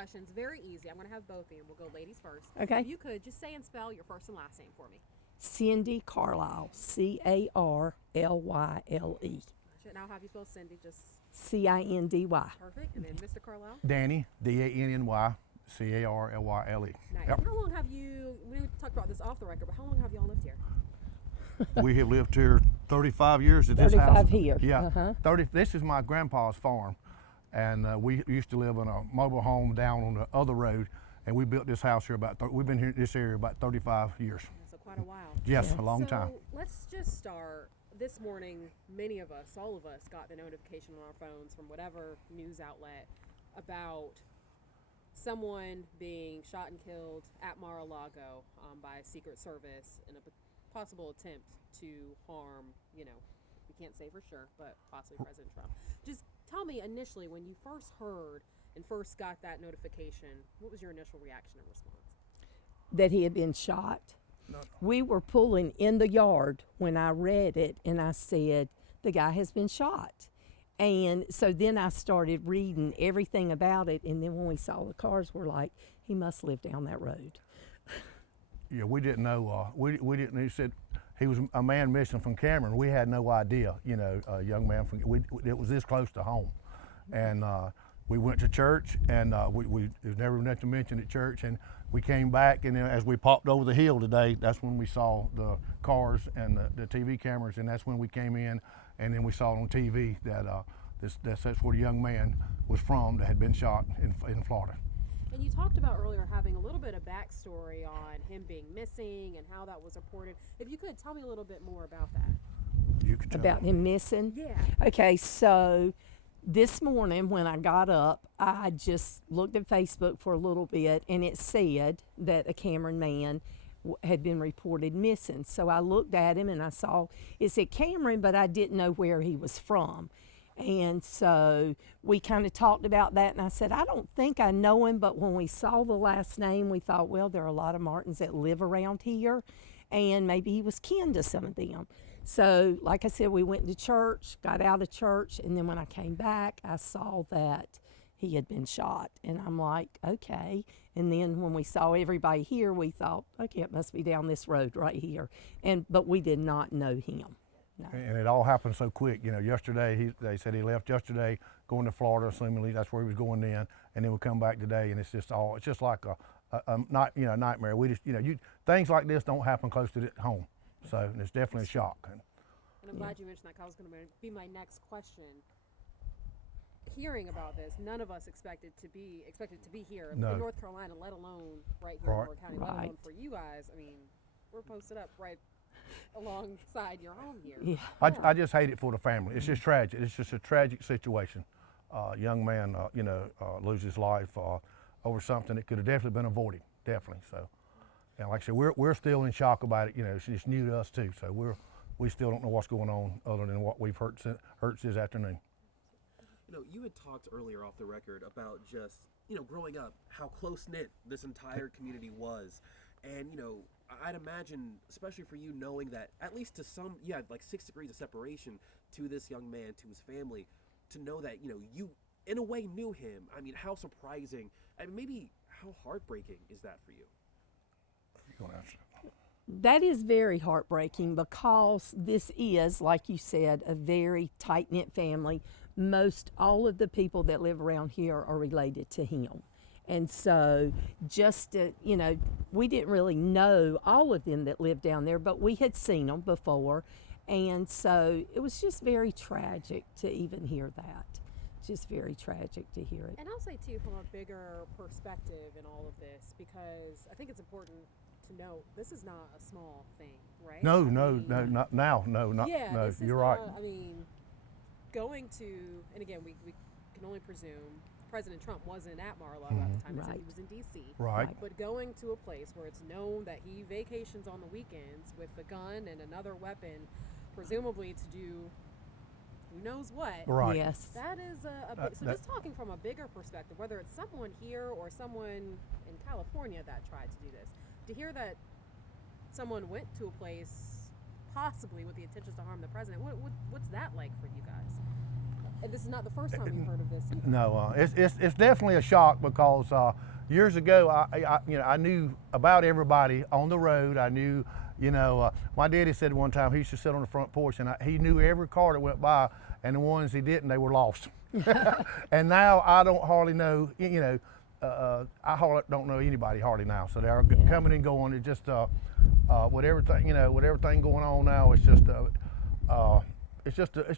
questions, very easy. I'm going to have both of you. We'll go ladies first. Okay. If you could, just say and spell your first and last name for me. Cindy Carlisle, Carlyle. Now, how have you spell Cindy? Just Cindy. perfect. And then Mr. Carlisle? Danny, Danny, Carlyle. Nice. Yep. How long have you, we talked about this off the record, but how long have y'all lived here? We have lived here 35 years at this house. 35 here. Yeah, 30. This is my grandpa's farm, and we used to live in a mobile home down on the other road, and we built this house here we've been here in this area about 35 years. So quite a while. Yes, a long time. So let's just start. This morning, many of us, all of us, got the notification on our phones from whatever news outlet about someone being shot and killed at Mar-A-Lago by Secret Service in a possible attempt to harm, we can't say for sure, but possibly President Trump. Just tell me initially, when you first heard and first got that notification, what was your initial reaction and response? That he had been shot. We were pulling in the yard when I read it, and I said, the guy has been shot. And so then I started reading everything about it, and then when we saw the cars, we're like, he must live down that road. Yeah, we didn't know. We didn't. He said he was a man missing from Cameron. We had no idea. A young man from. It was this close to home, and we went to church, and it was never meant to mention at church, and we came back, and then as we popped over the hill today, that's when we saw the cars and the TV cameras, and that's when we came in, and then we saw on TV that that's where the young man was from that had been shot in Florida. And you talked about earlier having a little bit of backstory on him being missing and how that was reported. If you could tell me a little bit more about that. You could tell About him missing? Yeah. Okay, so this morning when I got up, I just looked at Facebook for a little bit, and it said that a Cameron man had been reported missing. So I looked at him and I saw it said Cameron, but I didn't know where he was from. And so we kind of talked about that, and I said, I don't think I know him, but when we saw the last name, we thought, well, there are a lot of Martins that live around here, and maybe he was kin to some of them. So, like I said, we went to church, got out of church, and then when I came back, I saw that he had been shot. And I'm like, okay. And then when we saw everybody here, we thought, okay, it must be down this road right here. But we did not know him. No. And it all happened so quick. Yesterday, they said he left yesterday, going to Florida, assumingly that's where he was going then, and then we come back today, and it's just like a nightmare. We just, things like this don't happen close to home. So it's definitely a shock. And I'm glad you mentioned that, because I was going to be my next question. Hearing about this, none of us expected to be here in North Carolina, let alone right here in Moore County, let alone for you guys. I mean, we're posted up right alongside your home here. Yeah. I just hate it for the family. It's just tragic. It's just a tragic situation. Young man, lose his life over something that could have definitely been avoided. Definitely. So, and like I said, we're still in shock about it. It's new to us too. So we still don't know what's going on other than what we've heard this afternoon. You had talked earlier off the record about just, growing up, how close-knit this entire community was. And, I'd imagine, especially for you, knowing that at least to some, you had like 6 degrees of separation to this young man, to his family, to know that, you in a way knew him. I mean, how surprising, and maybe how heartbreaking is that for you? You want to answer that? That is very heartbreaking, because this is, like you said, a very tight-knit family. All of the people that live around here are related to him. And so just, we didn't really know all of them that lived down there, but we had seen them before. And so it was just very tragic to even hear that. Just very tragic to hear it. And I'll say, too, from a bigger perspective in all of this, because I think it's important to note this is not a small thing, right? No, not now. No, you're right. Going to, and again, we can only presume President Trump wasn't at Mar-a-Lago at the time. Right. He was in D.C. Right. But going to a place where it's known that he vacations on the weekends with a gun and another weapon, presumably to do who knows what. Right. Yes. That is just talking from a bigger perspective, whether it's someone here or someone in California that tried to do this, to hear that someone went to a place possibly with the intentions to harm the president, what's that like for you guys? And this is not the first time you've heard of this either. No, it's definitely a shock because years ago I knew about everybody on the road. I knew, my daddy said one time he used to sit on the front porch and he knew every car that went by, and the ones he didn't, they were lost. And now I don't hardly know, I hardly don't know anybody hardly now. So they're coming and going. It just with everything going on now, it's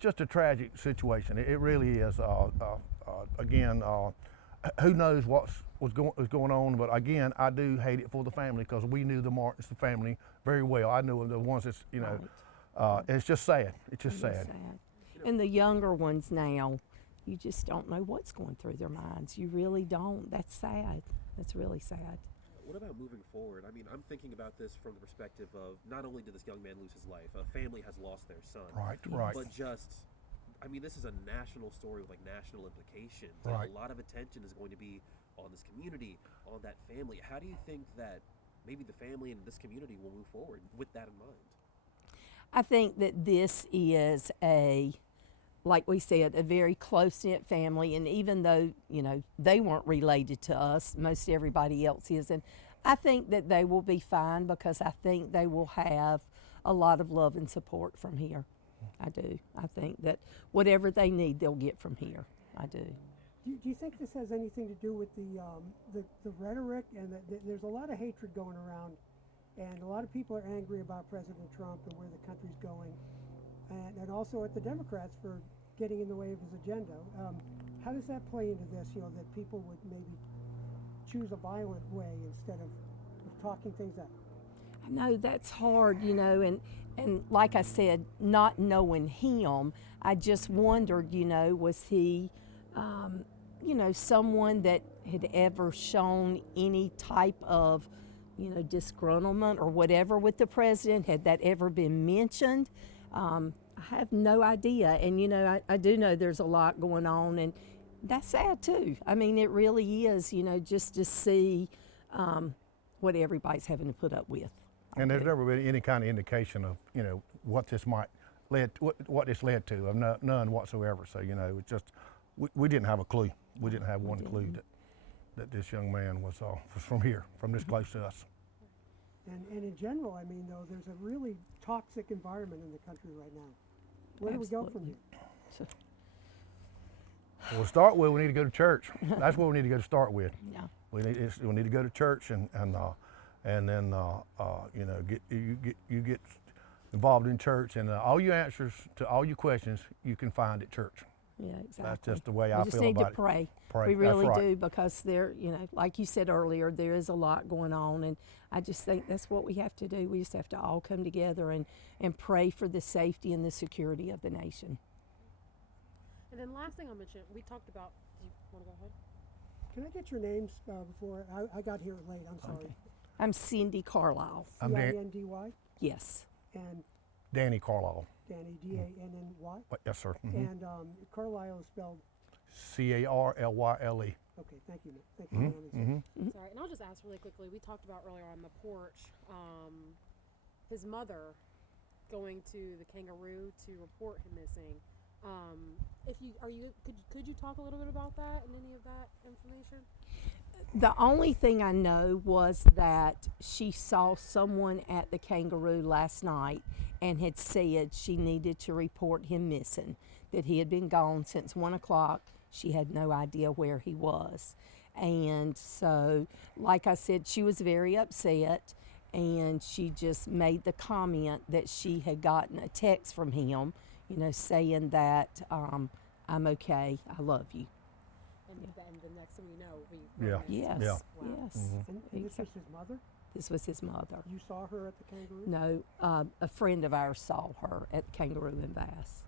just a tragic situation. It really is. Again, who knows what's going on? But again, I do hate it for the family because we knew the Martins, the family, very well. I knew the ones that's it's just sad. It's just sad. And the younger ones now, you just don't know what's going through their minds. You really don't. That's sad. That's really sad. What about moving forward? I mean, I'm thinking about this from the perspective of not only did this young man lose his life, a family has lost their son. Right. But this is a national story with like national implications. Right. And a lot of attention is going to be on this community, on that family. How do you think that maybe the family and this community will move forward with that in mind? I think that this is like we said, a very close-knit family, and even though, they weren't related to us, most everybody else is, and I think that they will be fine because I think they will have a lot of love and support from here. I do. I think that whatever they need, they'll get from here. I do. Do you think this has anything to do with the rhetoric and there's a lot of hatred going around, and a lot of people are angry about President Trump and where the country's going, and also at the Democrats for getting in the way of his agenda. How does that play into this, that people would maybe choose a violent way instead of talking things out? I know that's hard, and like I said, not knowing him, I just wondered, was he, someone that had ever shown any type of, disgruntlement or whatever with the president? Had that ever been mentioned? I have no idea, and I do know there's a lot going on, and that's sad too. I mean, it really is, just to see what everybody's having to put up with. And there's never been any kind of indication of what this might what this led to, of none whatsoever. So it's just we didn't have a clue. We didn't have one clue that this young man was from here, from this close to us. And in general, I mean, though, there's a really toxic environment in the country right now. Where do we go from here? Well, to start with, we need to go to church. That's where we need to go to start with. Yeah. We need to go to church and then you get involved in church, and all your answers to all your questions you can find at church. Yeah, exactly. That's just the way I feel about it. We just need to pray. Pray. We really That's right. do, because there, like you said earlier, there is a lot going on, and I just think that's what we have to do. We just have to all come together and pray for the safety and the security of the nation. And then last thing I'll mention, we talked about, do you want to go ahead? Can I get your names before I got here late? I'm sorry. Okay. I'm Cindy Carlisle. I'm C-I-N-D-Y? Yes. And Danny Carlisle. Danny, D-A-N-N-Y? Yes, sir. And Carlisle is spelled? C-A-R-L-Y-L-E. Okay, thank you. Thank you, ma'am. Sorry, and I'll just ask really quickly, we talked about earlier on the porch, his mother going to the kangaroo to report him missing. Could you talk a little bit about that and any of that information? The only thing I know was that she saw someone at the kangaroo last night and had said she needed to report him missing, that he had been gone since 1 o'clock. She had no idea where he was. And so, like I said, she was very upset, and she just made the comment that she had gotten a text from him, saying that I'm okay, I love you. And then the next thing we know, Yes. Yeah. Yes. And this was his mother? This was his mother. You saw her at the kangaroo? No, a friend of ours saw her at Kangaroo and Bass.